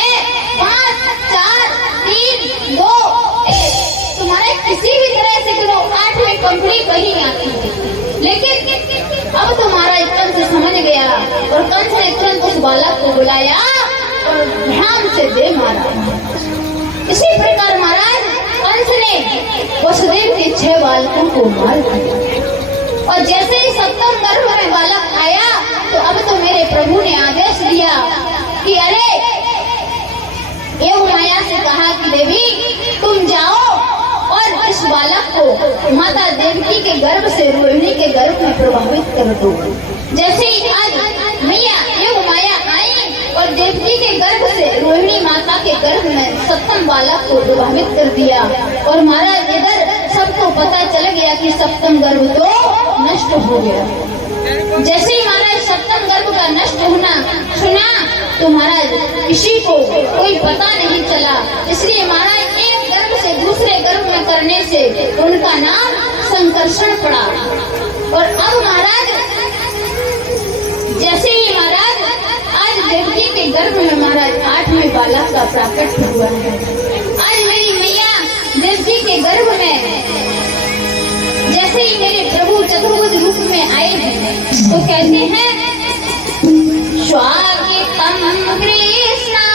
है 5 4 3 2 1। तुम्हारे किसी भी तरह से करो 8वीं कंप्लीट नहीं आती थी, लेकिन अब तो महाराज कंस समझ गया और कंस ने तुरंत उस बालक को बुलाया और ध्यान से दे मारा। इसी प्रकार महाराज कंस ने वसुदेव के 6 बालकों को मार दिया। और जैसे ही सप्तम गर्भ में बालक आया तो अब तो मेरे प्रभु ने आदेश दिया कि अरे ये माया से कहा कि देवी तुम जाओ और इस बालक को माता देवकी के गर्भ से रोहिणी के गर्भ में प्रभावित कर दो। जैसे ही आज मैया ये माया आई और देवकी के गर्भ से रोहिणी माता के गर्भ में सप्तम बालक को प्रभावित कर दिया। और महाराज इधर सबको पता चल गया कि सप्तम गर्भ तो नष्ट हो गया। जैसे ही महाराज सप्तम गर्भ का नष्ट होना सुना तो महाराज इसी को कोई पता नहीं चला, इसलिए महाराज एक गर्भ से दूसरे गर्भ में करने से उनका नाम संकर्षण पड़ा। और अब महाराज जैसे ही महाराज आज देवकी के गर्भ में महाराज 8वें बालक का प्राकट हुआ है। आज मेरी मैया देवकी के गर्भ में जैसे ही मेरे प्रभु चतुर्भुज रूप में आए हैं तो कहते हैं स्वागतम कृष्णा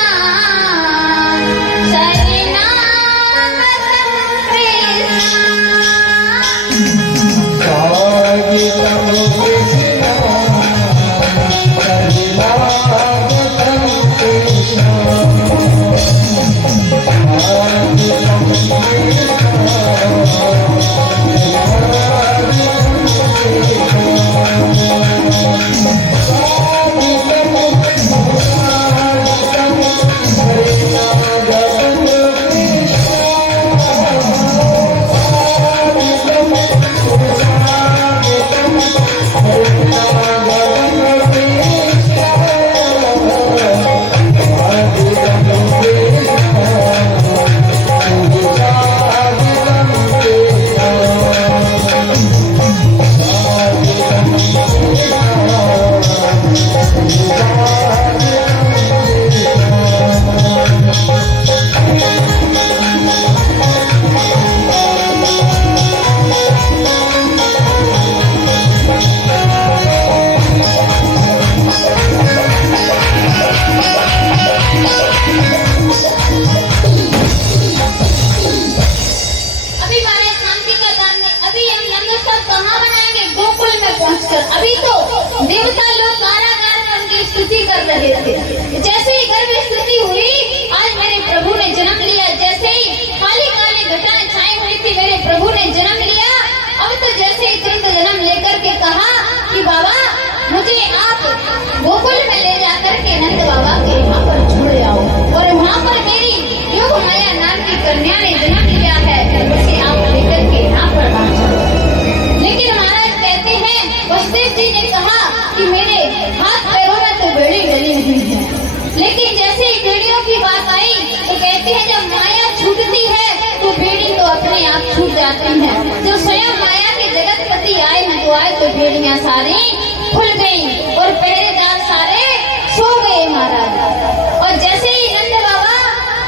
अभी तो देवता लोग कारागार में उनकी स्तुति कर रहे थे। जैसे ही गर्भ स्तुति हुई आज मेरे प्रभु ने जन्म लिया। जैसे ही काली काली घटाएं छाई हुई थी मेरे प्रभु ने जन्म लिया। अब तो जैसे ही तुरंत जन्म लेकर के कहा कि बाबा मुझे आप गोकुल में ले जाकर के नंद बाबा के यहाँ पर छोड़ आओ और वहाँ पर मेरी योग माया नाम की कन्या ने जन्म लिया है, उसे आप लेकर के यहाँ पर आ जाओ। लेकिन महाराज कहते हैं वसुदेव जी ने कहा कि मेरे हाथ पैरों में तो बेड़ी डली हुई है। लेकिन जैसे ही बेड़ियों की बात आई तो कहते हैं जब माया छूटती है तो बेड़ी तो अपने आप छूट जाती है। जब स्वयं माया के जगतपति आए हैं तो आए तो बेड़ियां सारी खुल गई और पहरेदार सारे सो गए महाराज। और जैसे ही नंद बाबा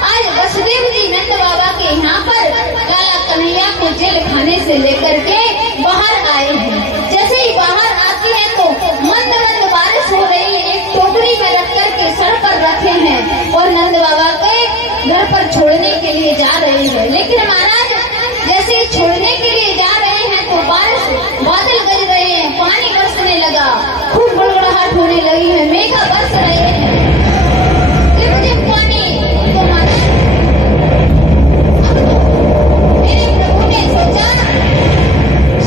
आज वसुदेव जी नंद बाबा के यहाँ पर काला कन्हैया को जेल खाने से लेकर के बाहर आए हैं। जैसे ही बाहर आती है तो मंद मंद बारिश हो रही है, एक टोकरी में रख करके सर पर रखे हैं और नंद बाबा के घर पर छोड़ने के लिए जा रहे हैं। लेकिन महाराज जैसे छोड़ने के लिए जा रहे हैं तो बारिश बादल गरज रहे हैं, पानी बरसने लगा, खूब गड़गड़ाहट होने लगी है, मेघा बरस रहे हैं, टिप टिप पानी। तो मेरे प्रभु ने सोचा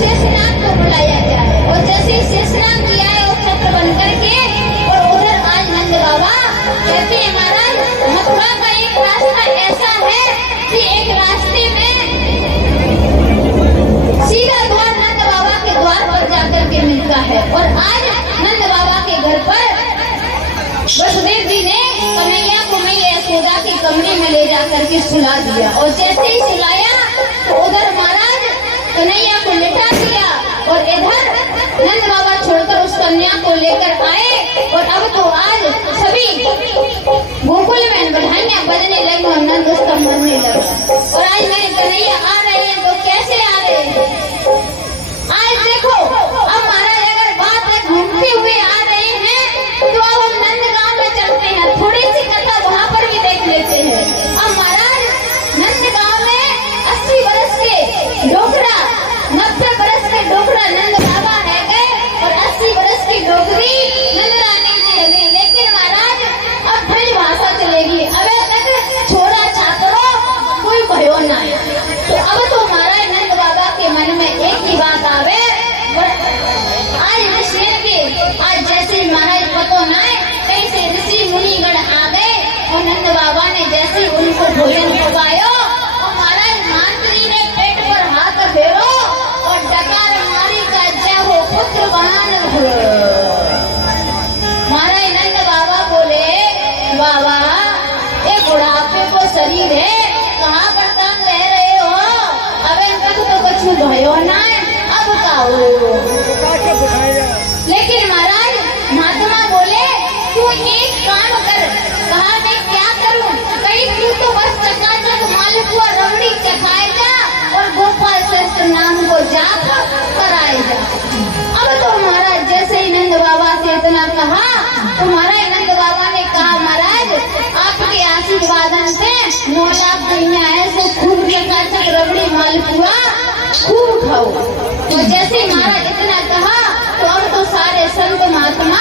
शेषनाग को बुलाया जाए और जैसे ही शेषनाग जी आए और छत्र बन करके और उधर आज नंद बाबा कहते हैं महाराज मथुरा का एक रास्ता ऐसा है कि एक रास्ते में सीधा द्वार नंद बाबा के द्वार पर जाकर के मिलता है। और आज नंद बाबा के घर पर वसुदेव जी ने कन्हैया को मैया यशोदा के कमरे में ले जाकर के सुला दिया और जैसे ही सुलाया तो उधर महाराज कन्हैया को लिटा दिया और इधर नंद बाबा छोड़कर उस कन्या को लेकर आए। और अब तो आज सभी गोकुल में बधाई भगवान को समझने लगा। और आज मेरे कन्हैया आ रहे हैं तो कैसे आ रहे हैं? आज देखो, अब महाराज अगर बात है घूमते हुए आ रहे हैं तो अब हम नंदगांव में चलते हैं, थोड़ी सी कथा वहां पर भी देख लेते हैं। अब महाराज नंदगांव में 80 बरस के डोकरा, 90 बरस के डोकरा नंद बाबा रह गए और 80 बरस की डोकरी नंदरानी जी लगी। लेकिन महाराज अब ब्रज भाषा चलेगी, अबे तक छोरा छात्रो कोई भयो ना है। तो अब तो महाराज नंद बाबा के मन में एक ही बात आवे, आज ऋषि के आज जैसे महाराज पतो ना है कहीं से ऋषि मुनिगण आ गए और नंद बाबा ने जैसे उनको भोजन करवायो और महाराज मंत्री ने पेट पर हाथ फेरो और डकार मारी का जय हो पुत्र वाहन हो। महाराज नंद बाबा बोले, बाबा ये बुढ़ापे को शरीर है, कहाँ पर तंग रह रहे हो? अबे तक तो कुछ भयो ना है, अब का हो? लेकिन महाराज महात्मा बोले, तू एक काम कर। कहा मैं क्या करूं? कहीं तू तो बस चकाचक मालपुआ रबड़ी चखाए जा और गोपाल सहस्त्र नाम को जाप कराए जा। अब तो महाराज जैसे ही नंद बाबा से इतना कहा तो महाराज नंद बाबा ने कहा, महाराज आपके आशीर्वादन से 9 लाख दुनिया है तो खूब चकाचक रबड़ी मालपुआ खूब खाओ। तो जैसे महाराज इतना कहा तो अब तो सारे संत महात्मा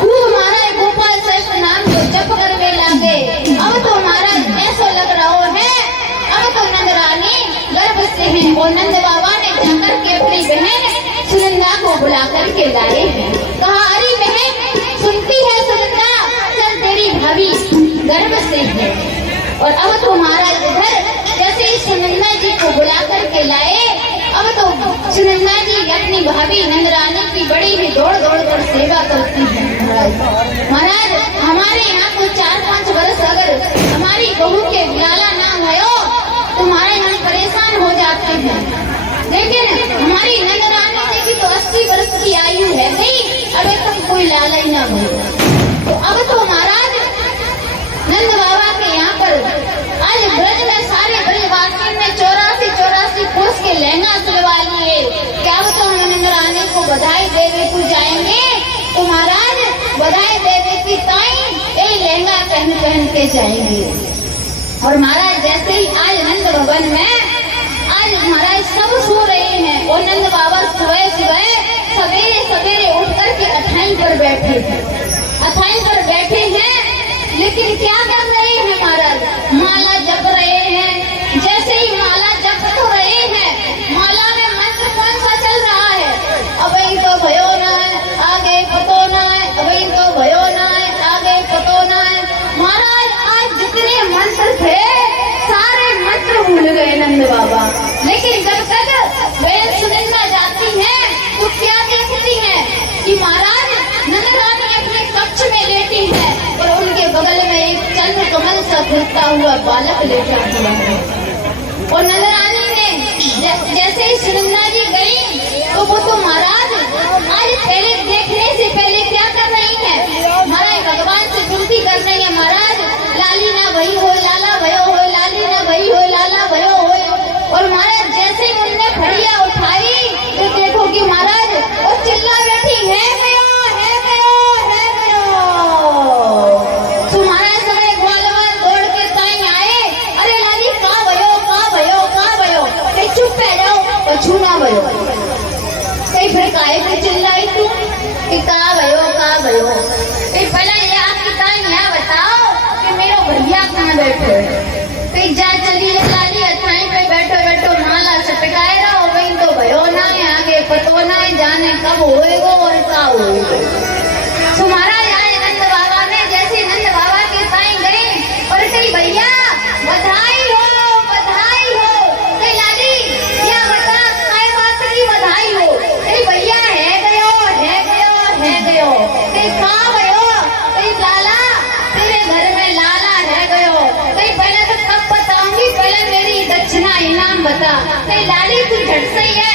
खूब महाराज गोपाल सहस्त्र नाम को जप करने लगे। अब तो महाराज ऐसा लग रहा है अब तो नंदरानी गर्भ से है और नंद बाबा ने जाकर के अपनी बहन सुनंदा को बुला करके लाए हैं। कहा, अरे बहन सुनती है सुनंदा, चल तेरी भाभी गर्भ से है। और अब तो महाराज इधर जैसे ही सुनंदा जी को बुला करके लाए, अब तो सुनंदा जी अपनी भाभी नंदरानी की बड़ी ही दौड़ कर सेवा करती है। महाराज हमारे यहाँ तो 4-5 वर्ष अगर हमारी बहू के लाला ना भयो तो हमारे हम परेशान हो जाते हैं। लेकिन हमारी नंदरानी जी की तो 80 वर्ष की आयु है भाई, अबे तक कोई लाला ही ना हो। तो अब तो महाराज नंद बाबा के यहाँ पर आज ब्रज में सारे ब्रजवासियों ने 84 कोस के लहंगा सिलवा लिए। क्या तो हम नंदरानी को बधाई देवे को जाएंगे तो महाराज बधाई देवे की ताई ये लहंगा पहन के जाएंगे। और महाराज जैसे ही आज नंद भवन में आज महाराज सब सो रहे हैं और नंद बाबा सुबह सवेरे उठ करके अठाई पर बैठे हैं। लेकिन क्या कर रहे हैं महाराज? माला जप रहे हैं। जैसे ही माला जप तो रहे हैं, माला में मंत्र कौन सा चल रहा है? अबे तो भयो ना है, आगे पतो ना है, अबे तो भयो ना है, आगे पतो ना है। महाराज आज जितने मंत्र थे सारे मंत्र भूल गए नंद बाबा। लेकिन जब तक वे सुनंदा जाती है तो क्या देखती है कि महाराज नंदरानी अपने कक्ष में लेटी है और उनके बगल में एक चंद्र कमल सा घूमता हुआ बालक लेटा हुआ है। और नंदरानी ने जैसे ही सुनंदा जी गई तो वो तो महाराज आज पहले देखने से पहले क्या कर रही है? महाराज भगवान से विनती कर रही है, महाराज लाली ना वही हो, लाला भयो हो, लाली ना वही हो, लाला भयो हो। और महाराज जैसे ही उनने फड़िया उठाई तो देखो कि महाराज वो चिल्ला बैठी है भयो, है भयो, है भयो। तो महाराज सगळे ग्वालवाल दौड़ के ताई आए, अरे लाली का भयो, का भयो, का भयो। कहीं चुप पे जाओ और छूना भयो। कहीं फिर काहे को चिल्लाई तू कि का भयो। पहले ये आपकी ताई यहाँ बताओ कि मेरा भैया कहाँ बैठे? कहीं जा चलिए लाली अथाई पे बैठो माला चटकाए रहो, वही तो भयो ना है, आगे पतो ना है, जाने कब होएगो और क्या होएगो। तो महाराज आए नंद बाबा ने, जैसे नंद बाबा के ताई गए और कही भैया बधाई हो। कही लाली क्या बता काय बात की बधाई हो? कही भैया है गयो। कही कहाँ गयो? कही लाला तेरे घर में लाला है गयो। कही पहले तो कब बताऊंगी, पहले मेरी दक्षिणा इनाम बता। कही लाली तू झट से ही है,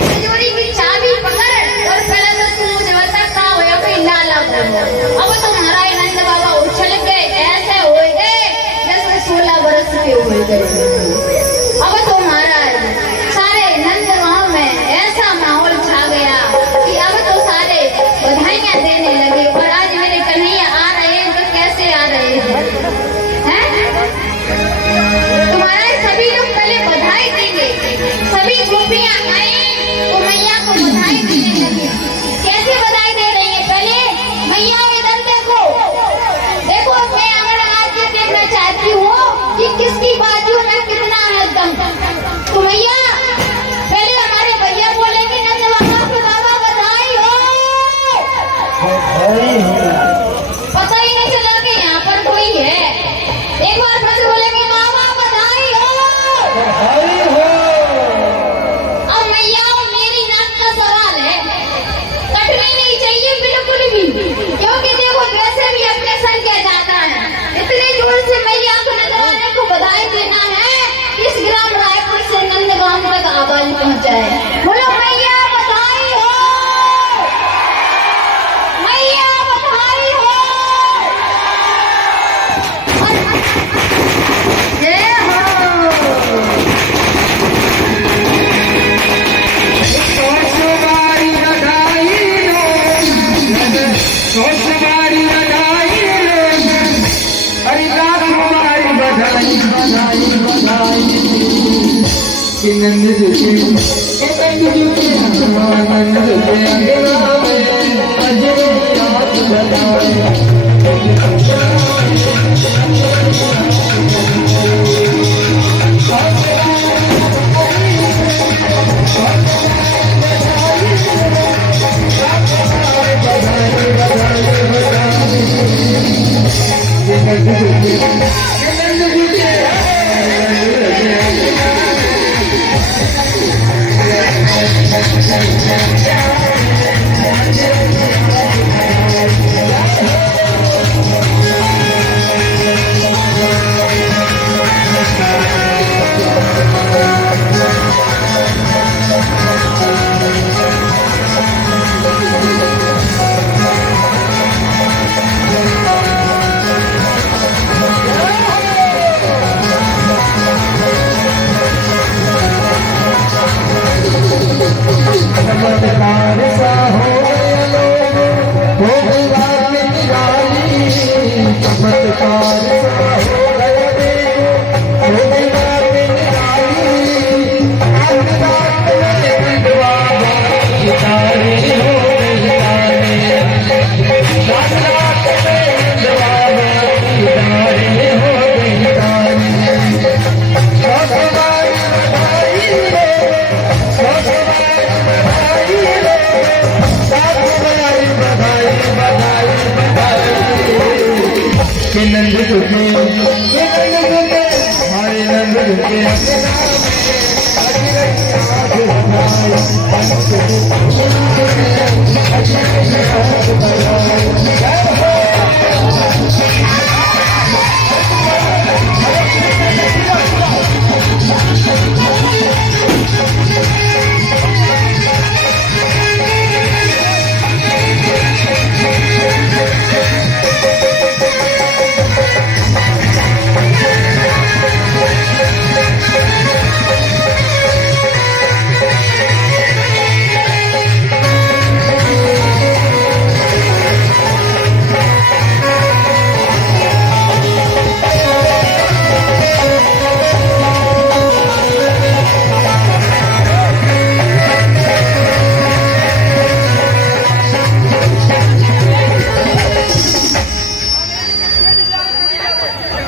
तिजोरी की चाबी पकड़ और पहले तो तू मुझे बता कहाँ हो? कही लाला गयो। अब तो महाराज नंद बाबा उछल गए, ऐसे हो गए जैसे 16 वर्ष भैया पहले हमारे भैया बोलेंगे नंद बाबा को बाबा बधाई हो। पता ही नहीं चला कि यहाँ पर कोई है। एक बार फिर से बोलेंगे बाबा बधाई हो। अब मैया मेरी नाक का सवाल है, कटनी नहीं चाहिए बिल्कुल भी, क्योंकि देखो वैसे भी अपने सर क्या जाता है। इतनी दूर से मैया को नजराने को बधाई देना है, इस ग्राम रायपुर से नंदगांव तक आवाज पहुंचाए। बोलो मैया बधाई हो, मैया बधाई हो। जय हो।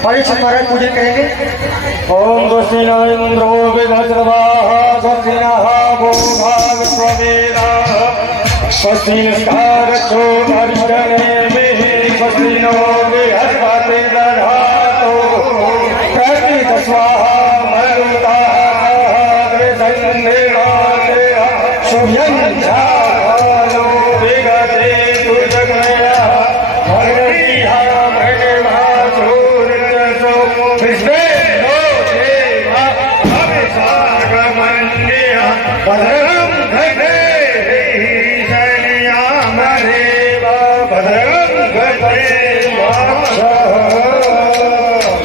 परीक्षा महाराज पूजन करेंगे। ओम दक्षिणाइन्द्रो विभद्रवाः दक्षिणः वो भाग स्ववेदा पश्चिमस्कारक्षो अर्चनेमिः पश्चिमो बृहस्पति दधातु प्रकृत स्वाहा मरुतः दृढन्देवाते शुभ्यं झालो विगते दुर्जगमया भगवतीहा भद्रं घटे शनियामदेव भद्रं घटे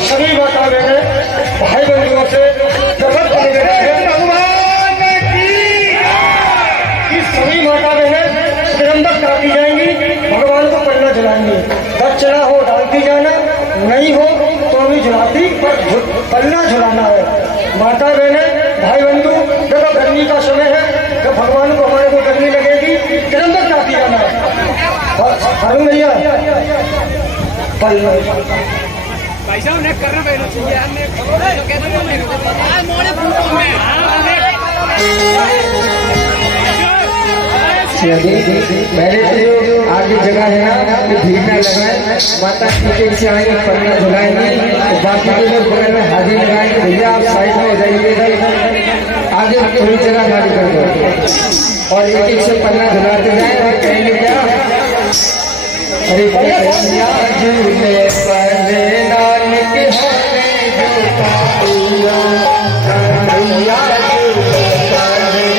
सभी माता बहने भाई बंधुओं से भगवान की सभी माता बहने निरंतर काटी जाएंगी, भगवान को पन्ना जलाएंगी। दक्षिणा हो डालती जाना, नहीं हो तो भी जलाती पर पन्ना झुलाना है। माता बहने भाई बंधु, देखो गर्मी का समय है, जब भगवान को हमारे को गर्मी लगेगी निरंतर काटी जाना है। भैया भाई साहब ने करना पहले चाहिए हमने तो कहते हैं मोड़े फूटों में पहले तो आगे जगह है ना कि भीड़ ना लगाए, माता पीछे से आएंगे पन्ना झुलाएंगे, तो बाकी के लोग बगल में हाजिर लगाएंगे। भैया आप साइड में हो जाइए, आगे थोड़ी जगह खाली कर दो और एक एक से पन्ना झुलाते जाए और कहेंगे क्या, अरे कन्हैया झूले पर नानक हमें झूला दिया, कन्हैया झूले पर नानक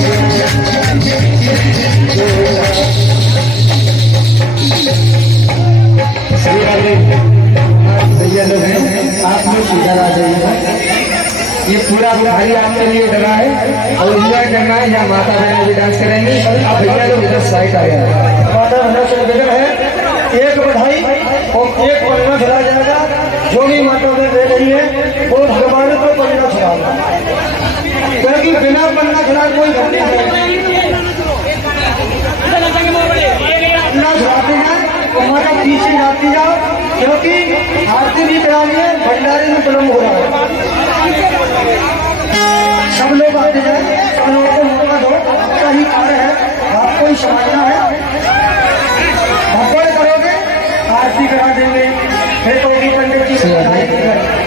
Thank you. लगा है और एंजॉय करना है। यहाँ माता बहन भी डांस करेंगी। अब भैया लोग इधर साइड आ गए। माता बहनों से निवेदन है, एक बधाई और एक पन्ना झुला जाएगा। जो भी माता बहन दे रही है वो भगवान को पन्ना झुलाना, क्योंकि बिना पन्ना झुलाए कोई घर नहीं जाएगा। पन्ना झुलाते हैं तो हमारा पीछे जाती जाओ, क्योंकि आरती भी करानी है, भंडारे में विलम्ब हो रहा है। सब लोग आते जाए, सब लोगों को मौका दो। आपका ही कार्य है, आपको ही समझना है। भगवान करोगे, आरती करा देंगे, फिर तो भी पंडित जी से बधाई देंगे।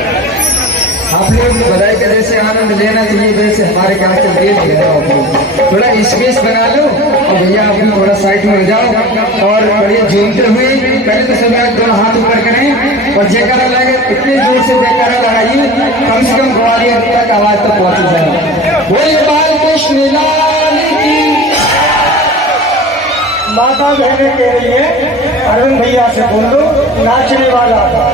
आप लोग बधाई का जैसे आनंद लेना चाहिए वैसे हमारे गाँव से देख ले रहा हूँ। थोड़ा स्पेस बना लो और भैया आप लोग थोड़ा साइड में हो जाओ और बड़े झूमते हुए पहले तो सब दोनों हाथ ऊपर करें और जयकारा लगे, इतने जोर से जयकारा लगाइए कम से कम ग्वालियर तक आवाज तक पहुंच जाए। बोले बाल कृष्ण लाल की। माता बहनें कह रही है, अरुण भैया से बोल दो नाचने वाला था।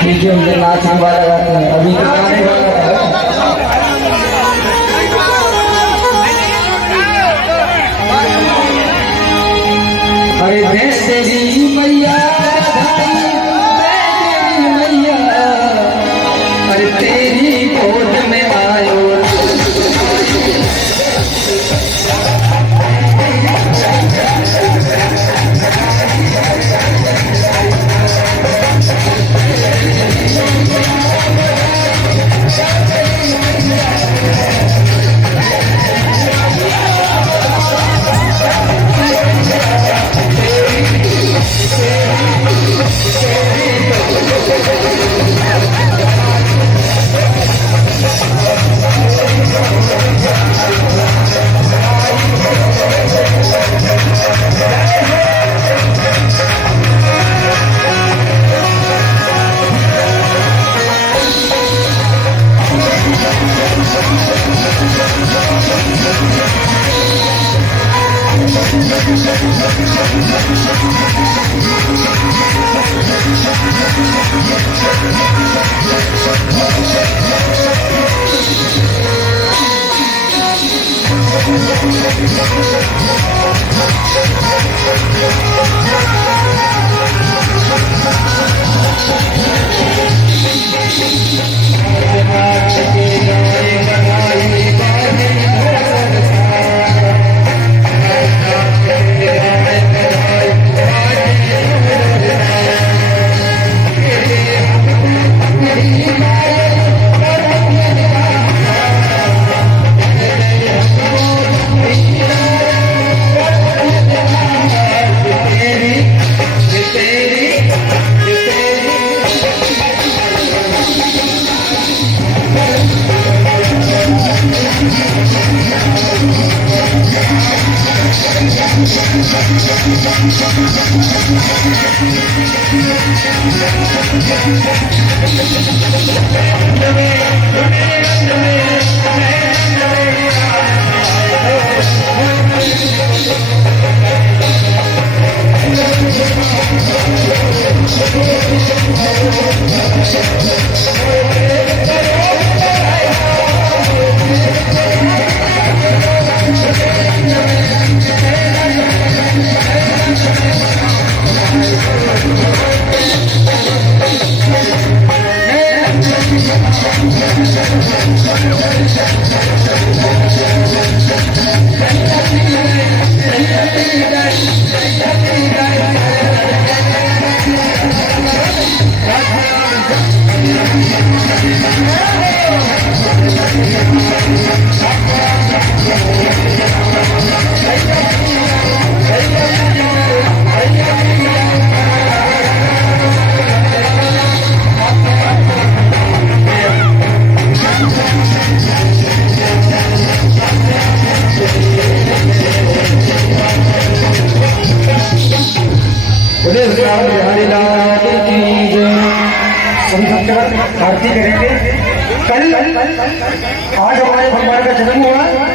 ठीक है, मुझे नाचने वाला गाते हैं, अभी तो गाने वाला था। अरे मैं तेरी मैया बधाई, मैं तेरी मैया, अरे तेरी गोद में आयो। आरती करेंगे। कल आज हमारे भगवान का जन्म हुआ।